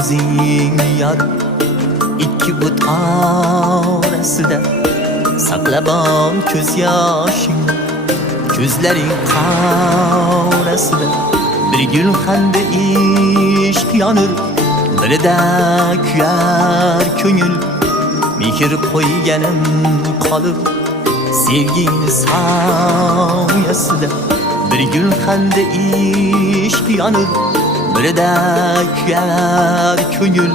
ko'zing yorib, ikki o't orasida saqlabon ko'z yoshing, ko'zlaring qorasida bir gulxanda ishq yonur, birida kuyar ko'ngil. Mehr qo'yganim qolib sevgini soyasida, bir gulxanda ishq yonur, birida kuyar ko'ngil.